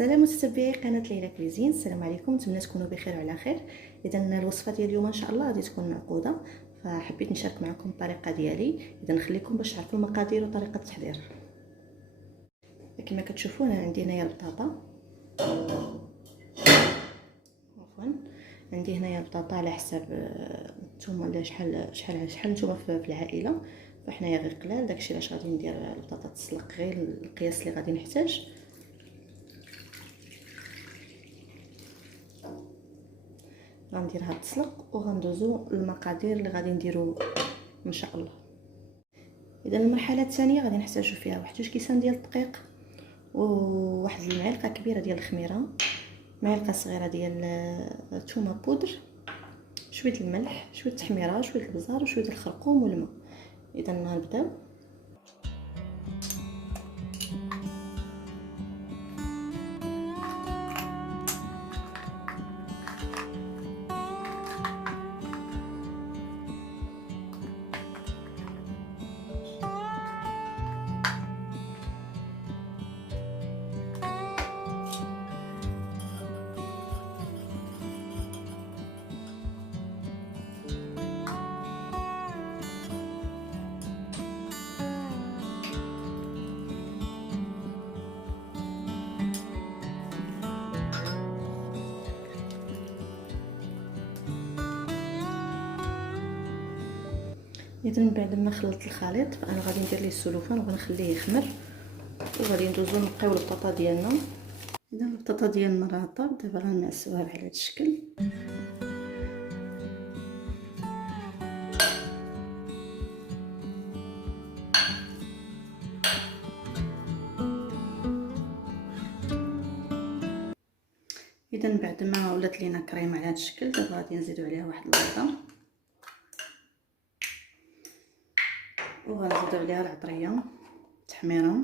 السلام متتبعي قناه ليلى كويزين، السلام عليكم، نتمنى تكونوا بخير وعلى خير. اذا الوصفه ديال اليوم ان شاء الله غادي تكون معقوده، فحبيت نشارك معكم الطريقه ديالي. اذا نخليكم باش تعرفوا المقادير وطريقه التحضير. كما كتشوفوا انا عندي هنايا البطاطا، عفوا عندي هنايا البطاطا على حساب نتوما ولا شحال نتوما في العائله، فحنايا غير قلال. داكشي علاش غادي ندير البطاطا تسلق غير القياس اللي غادي نحتاج. غنديرها تسلق وغندوزو المقادير اللي غادي نديرو ان شاء الله. اذا المرحله الثانيه غادي نحتاجو فيها واحد 2 كيسان ديال الدقيق، وواحد المعلقه كبيره ديال الخميره، معلقه صغيره ديال الثومه بودر، شويه الملح، شويه التحميره، شويه البزار وشويه الخرقوم والماء. اذا غنبداو. اذا من بعد ما خلطت الخليط فانا غادي ندير ليه السلوفان وغنخليه يخمر، وغادي ندوزو نقيو البطاطا ديالنا. اذا البطاطا ديالنا راه طاب، دابا غنعسوها بحال هذا الشكل. اذا بعد ما ولات لينا كريمه على هذا الشكل، دابا غادي نزيدو عليها واحد البيضه، وغنزيدو عليها العطريه، التحميره،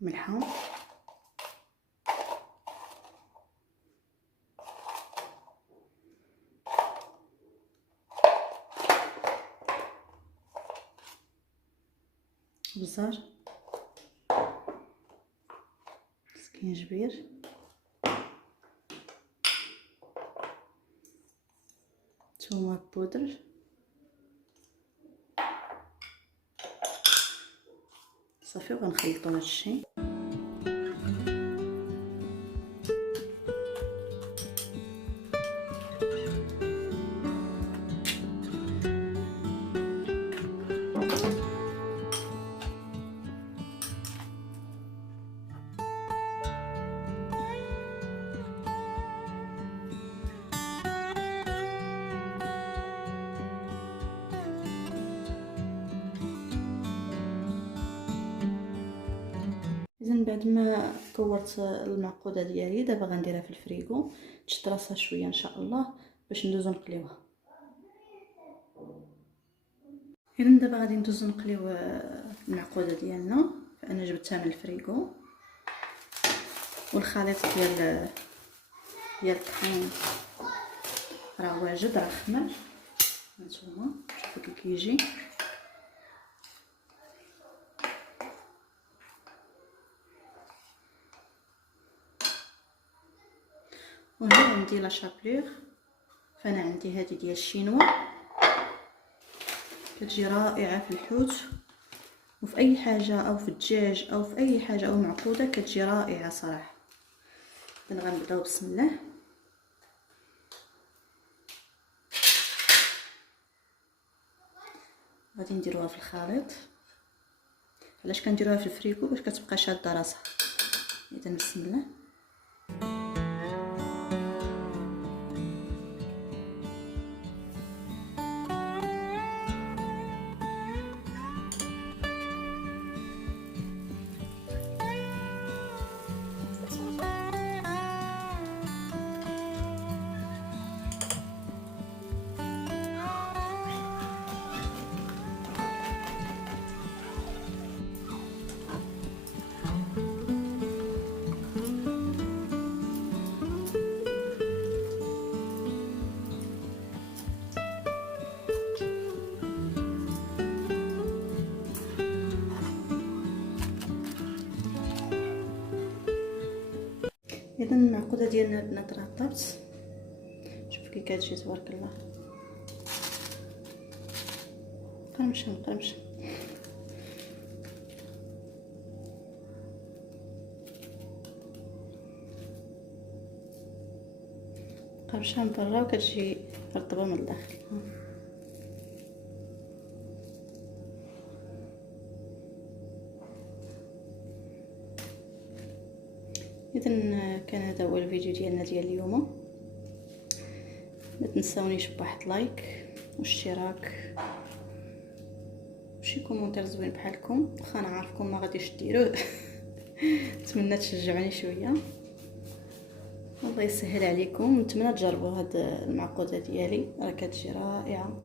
ملحه، بزار، سكينجبير، ثومه بودر، صافي. وغنخلطو هادشي. اذا بعد ما كورت المعقوده ديالي، دابا غنديرها في الفريغو تشد راسها شويه ان شاء الله باش ندوزو نقليوها. اذا دابا غادي ندوزو نقليو المعقوده ديالنا، فانا جبتها من الفريغو. والخليط ديال الطحين راه واجد، راه خمر. هانتوما شوفوا كي كيجي. وهنا عندي لا شابلور، فانا عندي هذه ديال الشينوا، كتجي رائعه في الحوت وفي اي حاجه، او في الدجاج او في اي حاجه او معقوده، كتجي رائعه صراحه. اذا غنبداو بسم الله. غادي نديروها في الخليط. علاش كنديروها في الفريكو؟ باش كتبقى شاده راسها. اذا بسم الله. اذا المعقوده ديالنا البنات راه طابت. شوف كي كتجي تبارك الله. قرمشه مقرمشه. قرمشه من برا وكتجي رطبه من الداخل. اذا كان هذا هو الفيديو ديالنا ديال اليوم. ما تنساونيش بواحد لايك واشتراك وشي كومونتير زوين بحالكم، واخا انا عارفكم ما غاديش ديروه. نتمنى تشجعوني شويه. الله يسهل عليكم. نتمنى تجربوا هاد المعقوده ديالي، راه كتجي رائعه.